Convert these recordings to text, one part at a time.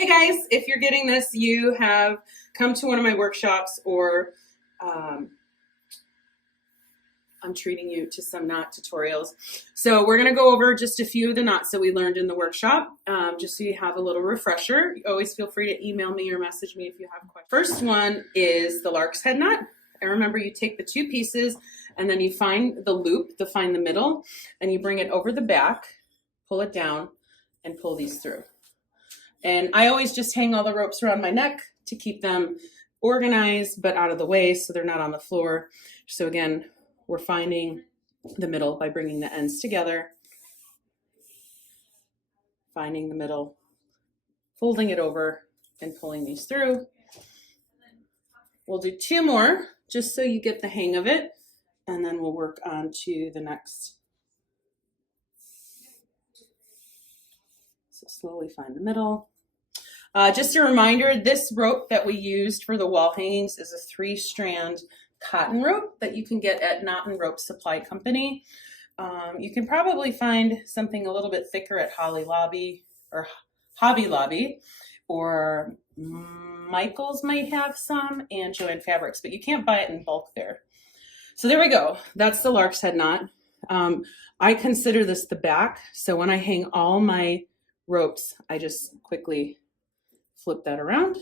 Hey guys, if you're getting this, you have come to one of my workshops, or I'm treating you to some knot tutorials. So we're gonna go over just a few of the knots that we learned in the workshop, just so you have a little refresher. You always feel free to email me or message me if you have questions. First one is the lark's head knot. And remember, you take the two pieces and then you find the loop, find the middle, and you bring it over the back, pull it down, and pull these through. And I always just hang all the ropes around my neck to keep them organized but out of the way so they're not on the floor. So again, we're finding the middle by bringing the ends together, finding the middle, folding it over, and pulling these through. We'll do two more just so you get the hang of it, and then we'll work on to the next. So slowly find the middle. Just a reminder, this rope that we used for the wall hangings is a 3-strand cotton rope that you can get at Knot and Rope Supply Company. You can probably find something a little bit thicker at Hobby Lobby, or Michael's might have some, and Joann Fabrics, but you can't buy it in bulk there. So there we go. That's the lark's head knot. I consider this the back. So when I hang all my ropes, I just quickly flip that around,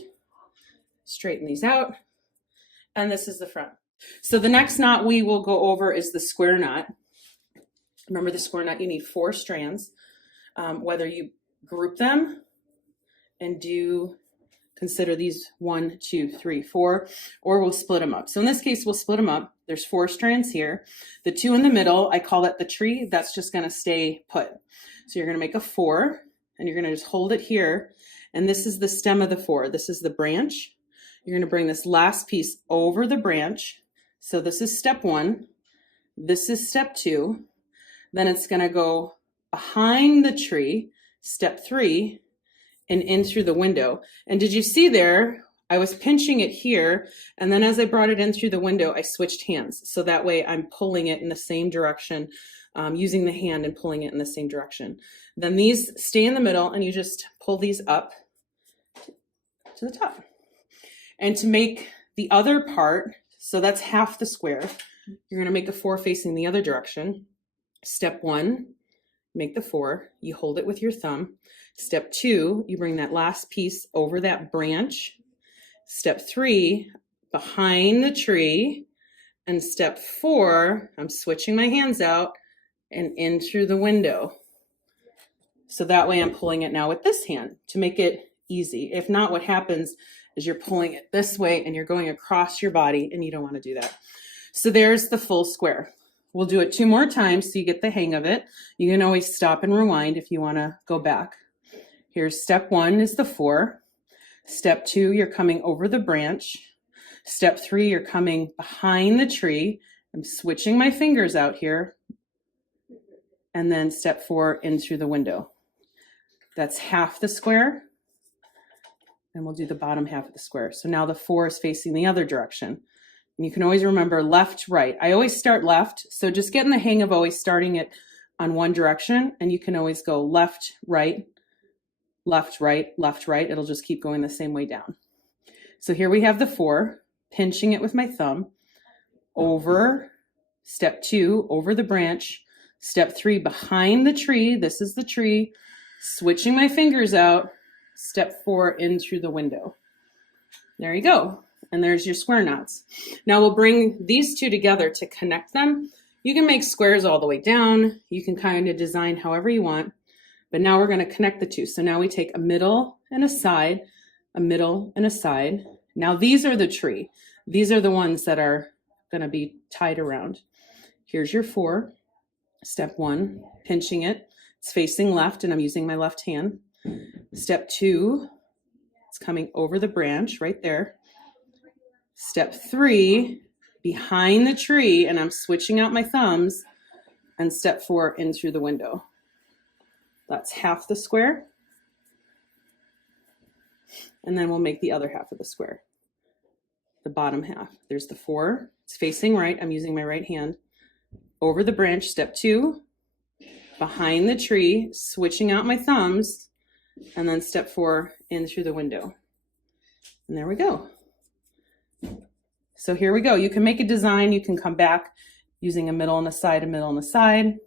straighten these out, and this is the front. So the next knot we will go over is the square knot. Remember, the square knot, you need 4 strands. Whether you group them and consider these 1, 2, 3, 4, or we'll split them up. So in this case, we'll split them up. There's 4 strands here. The 2 in the middle, I call that the tree. That's just gonna stay put. So you're gonna make a 4, and you're gonna just hold it here. And this is the stem of the 4. This is the branch. You're gonna bring this last piece over the branch. So this is step 1. This is step 2. Then it's gonna go behind the tree, step 3, and in through the window. And did you see there, I was pinching it here, and then as I brought it in through the window, I switched hands. So that way I'm pulling it in the same direction, using the hand and pulling it in the same direction. Then these stay in the middle, and you just pull these up to the top. And to make the other part, so that's half the square, you're gonna make a 4 facing the other direction. Step 1, make the 4, you hold it with your thumb. Step 2, you bring that last piece over that branch. Step 3, behind the tree. And step 4, I'm switching my hands out and in through the window. So that way I'm pulling it now with this hand to make it easy. If not, what happens is you're pulling it this way and you're going across your body, and you don't want to do that. So there's the full square. We'll do it 2 more times so you get the hang of it. You can always stop and rewind if you want to go back. Here's step 1 is the 4. Step 2, you're coming over the branch. Step 3, you're coming behind the tree. I'm switching my fingers out here. And then step 4, in through the window. That's half the square. And we'll do the bottom half of the square. So now the 4 is facing the other direction. And you can always remember left, right. I always start left. So just getting the hang of always starting it on one direction. And you can always go left, right, left, right, left, right. It'll just keep going the same way down. So here we have the 4, pinching it with my thumb, over, step 2, over the branch, step 3, behind the tree. This is the tree, switching my fingers out, step 4, in through the window. There you go. And there's your square knots. Now we'll bring these 2 together to connect them. You can make squares all the way down. You can kind of design however you want. But now we're going to connect the 2. So now we take a middle and a side, a middle and a side. Now these are the tree. These are the ones that are going to be tied around. Here's your 4. Step 1, pinching it. It's facing left, and I'm using my left hand. Step 2, it's coming over the branch right there. Step 3, behind the tree, and I'm switching out my thumbs. And step 4, in through the window. That's half the square. And then we'll make the other half of the square. The bottom half. There's the 4. It's facing right. I'm using my right hand. Over the branch, step 2. Behind the tree, switching out my thumbs. and then step 4 in through the window. And there we go. So here we go. You can make a design. You can come back using a middle and a side, a middle and a side,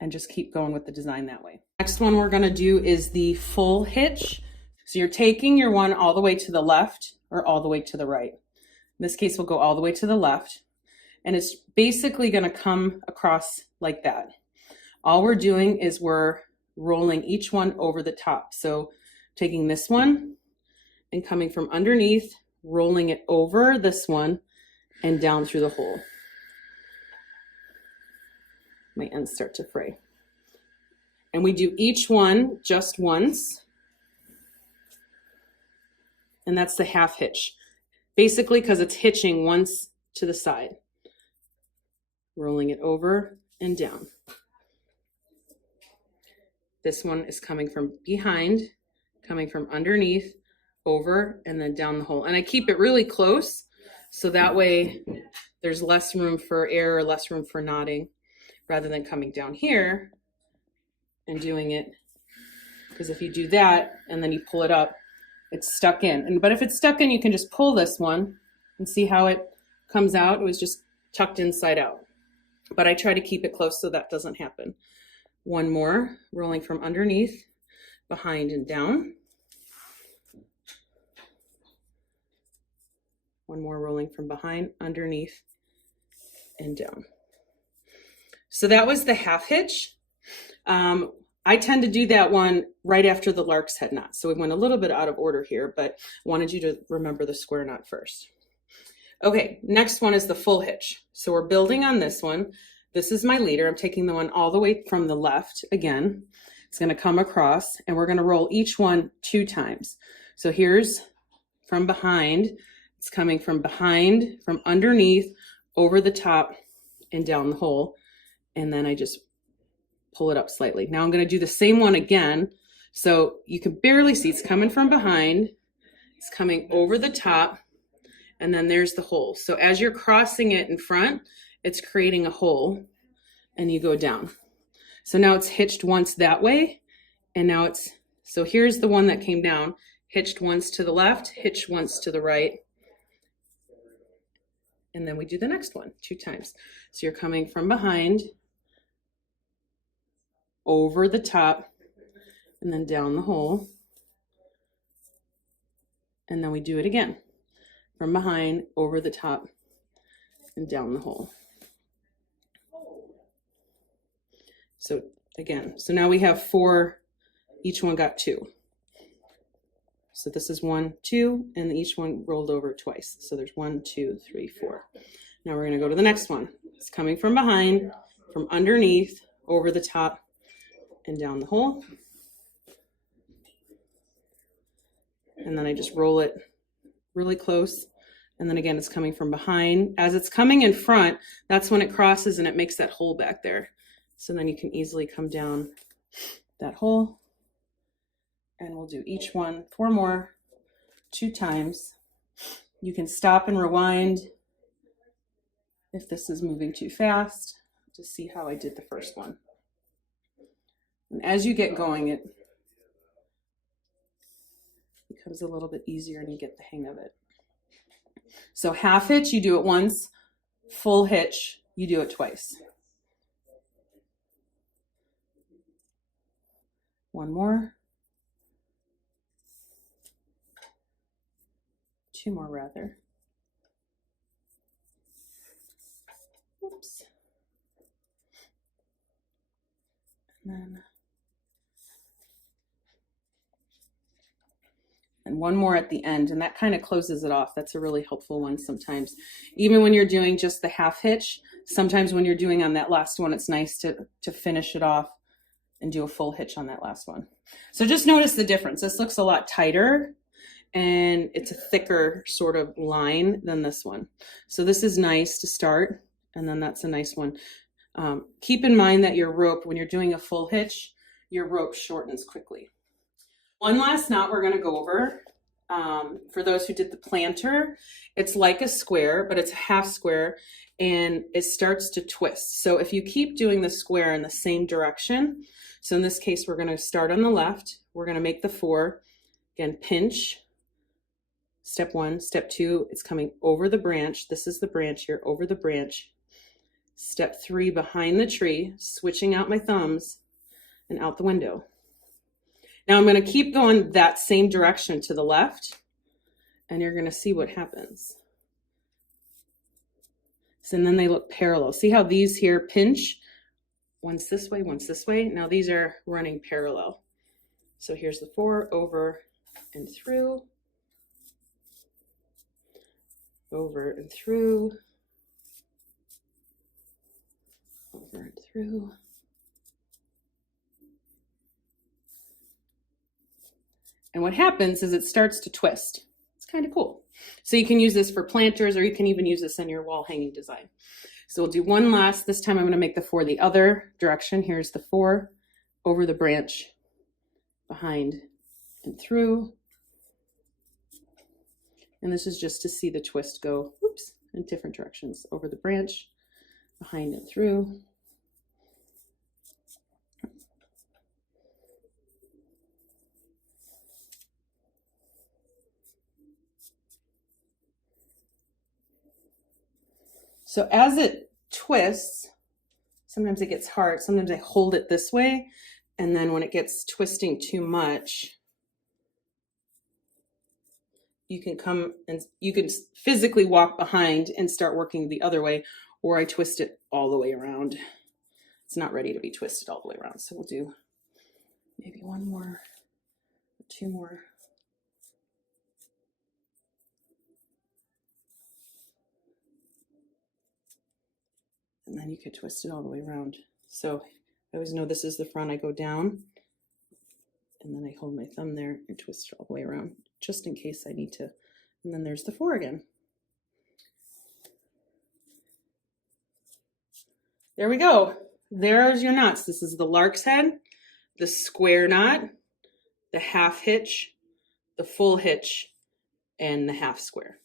and just keep going with the design that way. Next one we're going to do is the full hitch. So you're taking your one all the way to the left or all the way to the right. In this case, we'll go all the way to the left. And it's basically going to come across like that. All we're doing is we're rolling each one over the top. So taking this one and coming from underneath, rolling it over this one and down through the hole. My ends start to fray. And we do each one just once. And that's the half hitch. Basically because it's hitching once to the side. Rolling it over and down. This one is coming from behind, coming from underneath, over, and then down the hole. And I keep it really close, so that way there's less room for error, less room for knotting, rather than coming down here and doing it. Because if you do that, and then you pull it up, it's stuck in. But if it's stuck in, you can just pull this one and see how it comes out. It was just tucked inside out. But I try to keep it close so that doesn't happen. One more, rolling from underneath, behind and down. One more rolling from behind, underneath, and down. So that was the half hitch. I tend to do that one right after the lark's head knot. So we went a little bit out of order here, but wanted you to remember the square knot first. Okay, next one is the full hitch. So we're building on this one. This is my leader. I'm taking the one all the way from the left again. It's going to come across and we're going to roll each one 2 times. So here's from behind. It's coming from behind, from underneath, over the top and down the hole. And then I just pull it up slightly. Now I'm going to do the same one again. So you can barely see it's coming from behind. It's coming over the top. And then there's the hole. So as you're crossing it in front, it's creating a hole and you go down. So now it's hitched once that way. And now it's, so here's the one that came down, hitched once to the left, hitched once to the right. And then we do the next one 2 times. So you're coming from behind, over the top, and then down the hole. And then we do it again. From behind, over the top, and down the hole. So again, so now we have 4, each one got 2. So this is 1, 2, and each one rolled over twice. So there's 1, 2, 3, 4. Now we're going to go to the next one. It's coming from behind, from underneath, over the top, and down the hole. And then I just roll it really close. And then again, it's coming from behind. As it's coming in front, that's when it crosses and it makes that hole back there. So then you can easily come down that hole. And we'll do each one 4 more, 2 times. You can stop and rewind if this is moving too fast to see how I did the first one. And as you get going, it becomes a little bit easier and you get the hang of it. So half hitch, you do it once. Full hitch, you do it twice. One more. 2 more rather. Oops. And one more at the end, and that kind of closes it off. That's a really helpful one sometimes. Even when you're doing just the half hitch, sometimes when you're doing on that last one, it's nice to finish it off and do a full hitch on that last one. So just notice the difference. This looks a lot tighter and it's a thicker sort of line than this one. So this is nice to start, and then that's a nice one. Keep in mind that your rope, when you're doing a full hitch, your rope shortens quickly. One last knot we're going to go over. For those who did the planter, it's like a square, but it's a half square, and it starts to twist. So if you keep doing the square in the same direction, So in this case, we're going to start on the left. We're going to make the 4. Again, pinch. Step 1. Step 2, it's coming over the branch. This is the branch here, over the branch. Step 3, behind the tree, switching out my thumbs and out the window. Now I'm going to keep going that same direction to the left, and you're going to see what happens. So, and then they look parallel. See how these here pinch? One's this way, one's this way. Now these are running parallel. So here's the 4, over and through, over and through, over and through. And what happens is it starts to twist. It's kind of cool. So you can use this for planters, or you can even use this in your wall hanging design. So we'll do one last. This time I'm going to make the 4 the other direction. Here's the 4, over the branch, behind and through. And this is just to see the twist go, whoops, in different directions. Over the branch, behind and through. So as it twists, sometimes it gets hard. Sometimes I hold it this way, and then when it gets twisting too much, you can come and you can physically walk behind and start working the other way, or I twist it all the way around. It's not ready to be twisted all the way around. So we'll do maybe 1 more, 2 more. And then you could twist it all the way around. So I always know this is the front. I go down, and then I hold my thumb there and twist it all the way around, just in case I need to. And then there's the 4 again. There we go. There's your knots. This is the lark's head, the square knot, the half hitch, the full hitch, and the half square.